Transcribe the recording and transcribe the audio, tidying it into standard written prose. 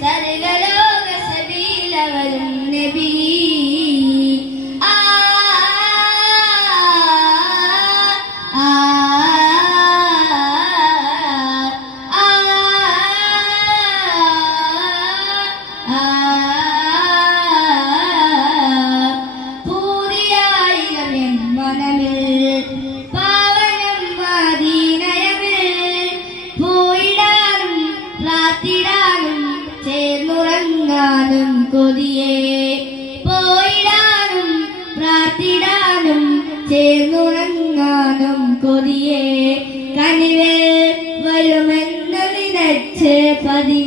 സർഗലോക സബീലവരും നബി ചേർന്നുറങ്ങാനും കൊതിയേ പോയിടാനും പ്രാർത്ഥിടാനും ചേർന്നുറങ്ങാനും കൊതിയേ കനിവേ വരുമെന്ന് നിനച്ച് പതിവാ